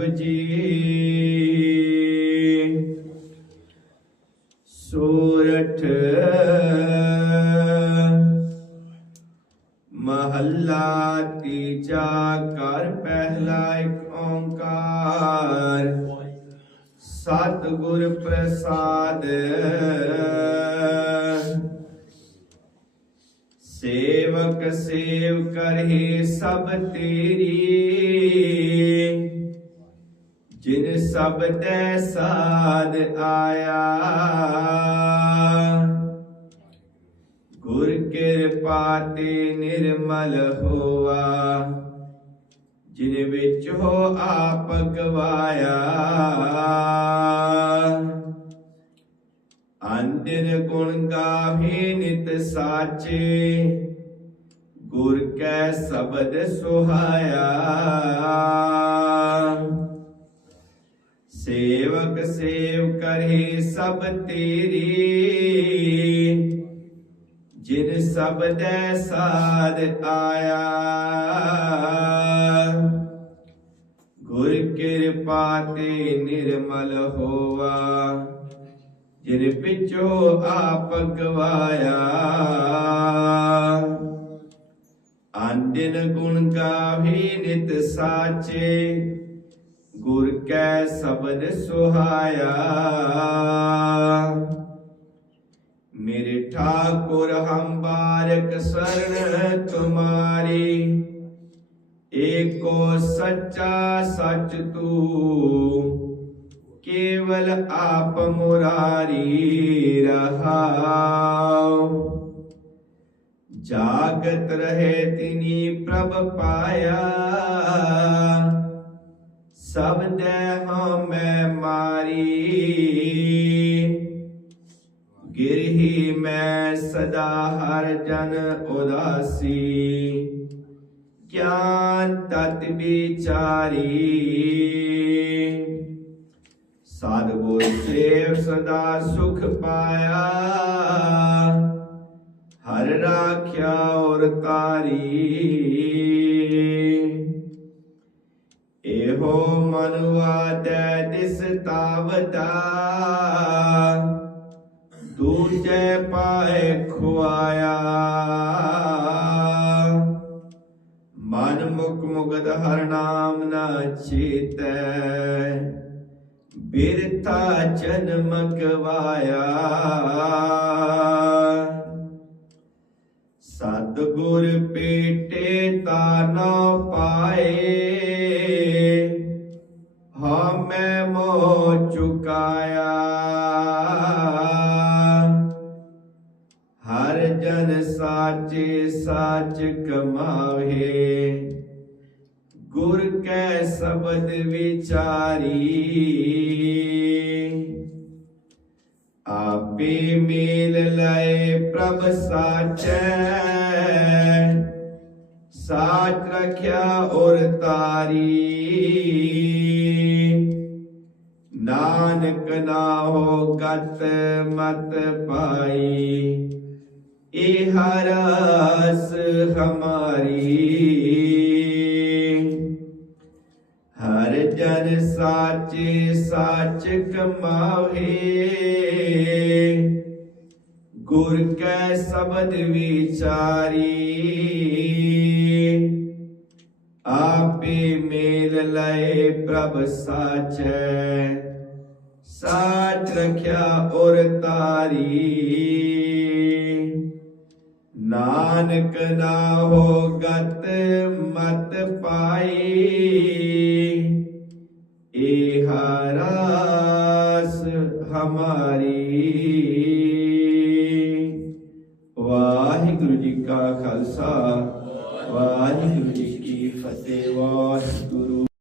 ਜੀ ਸੂਰਠ ਮਹੱਲਾ ਤੀਜਾ ਕਰ ਪਹਿਲਾ ਇੱਕ ਓੰਕਾਰ। ਸਤ ਗੁਰ ਪ੍ਰਸਾਦ ਸੇਵਕ ਸੇਵ ਕਰੇ ਸਭ ਤੇਰੀ। ਜਿਨ ਸਭ ਤੈ ਸਾਧ ਆਇਆ। ਗੁਰ ਕਿਰਪਾ ਤੇ ਨਿਰਮਲ ਹੋਆ। ਜਿਨ ਵਿੱਚ ਹੋ ਆਪ ਗਵਾਇਆ ਅੰਤਿਨ ਗੁਣ ਗਾਵੇ ਨਿਤ ਸਾਚੇ। ਗੁਰ ਕੈ ਸ਼ਬਦ ਸੁਹਾਇਆ। ਸੇਵਕ ਸੇਵ ਕਰੇ ਸਭ ਤੇਰੀ। ਜਿਨ ਸਬਦੈ ਸਾਧ ਆਇਆ, ਗੁਰ ਕਿਰਪਾ ਤੇ ਨਿਰਮਲ ਹੋਵਾ ਜਿਨ ਪਿਛੋ ਆਪ ਗਵਾਇਆ ਅੰਦਿਨ ਗੁਣ ਗਾਵੇ ਨਿਤ ਸਾਚੇ। ਗੁਰ ਕੈ ਸ਼ਬਦ ਸੁਹਾਇਆ। ਮੇਰੇ ਠਾਕੁਰ ਹੰਬਾਰਕ ਸਰਣ ਤੁਮਾਰੀ, ਏਕੋ ਸੱਚਾ ਸੱਚ ਤੂ, ਕੇਵਲ ਆਪ ਮੁਰਾਰੀ ਰਹਾਉ। ਜਾਗਤ ਰਹੇ ਤਿਨੀ ਪ੍ਰਭ ਪਾਇਆ। ਸਭ ਦੇ ਹਮੈ ਮਾਰੀ। ਗਿਰਹੀ ਮੈਂ ਸਦਾ ਹਰ ਜਨ ਉਦਾਸੀ। ਗਿਆਨ ਤਤ ਵਿਚਾਰੀ। ਸਤਿਗੁਰ ਸੇਵ ਸਦਾ ਸੁਖ ਪਾਇਆ। ਹਰ ਰਾਖਿਆ ਔਰ ਤਾਰੀ ਇਹੋ ਮਨੁਆ ਦੇ ਦਿਸ ਤਾਵਤਾ ਦੂਜੇ ਪਾਏ ਖੁਆਇਆ ਮਨ ਮੁਖ ਮੁਗਦ ਹਰ ਨਾਮ ਨਾ ਚੀਤੈ ਬਿਰਥਾ ਜਨਮ ਗਵਾਇਆ ਸਤਿਗੁਰ ਪੇਟੇ ਤਾ ਨਾ ਪਾਏ ਹਮੈ ਮੋ ਚੁਕਾਇਆ ਹਰ ਜਨ ਸਾਚੇ ਸਾਚ ਕਮਾਵੇ ਗੁਰ ਕੈ ਸ਼ਬਦ ਵਿਚਾਰੀ ਆਪੇ ਮੇਲ ਲਏ ਪ੍ਰਭ ਸਾਚੈ ਸਾਚ ਰਖਿਆ ਔਰ ਤਾਰੀ ਨਾਨਕ ਨਾਹੋ ਗਤ ਮਤ ਪਾਈ ਇਹ ਹਰਸ ਹਮਾਰੀ। ਹਰ ਜਨ ਸਾਚੇ ਸਾਚ ਕਮਾਵੇ, ਗੁਰ ਕੈ ਸ਼ਬਦ ਵਿਚਾਰੀ। ਆਪੇ ਮੇਲ ਲਏ ਪ੍ਰਭ ਸਾਚੈ ਸਾਚ ਰਖਿਆ ਔਰ ਤਾਰੀ। ਨਾਨਕ ਨਾ ਹੋ ਗਤ ਮਤ ਪਾਈ। ਏ ਰਾਸ ਹਮਾਰੀ। ਵਾਹਿਗੁਰੂ ਜੀ ਕਾ ਖਾਲਸਾ। ਵਾਹਿਗੁਰੂ ਜੀ ਕੀ ਫਤਿਹ। ਵਾਹਿਗੁਰੂ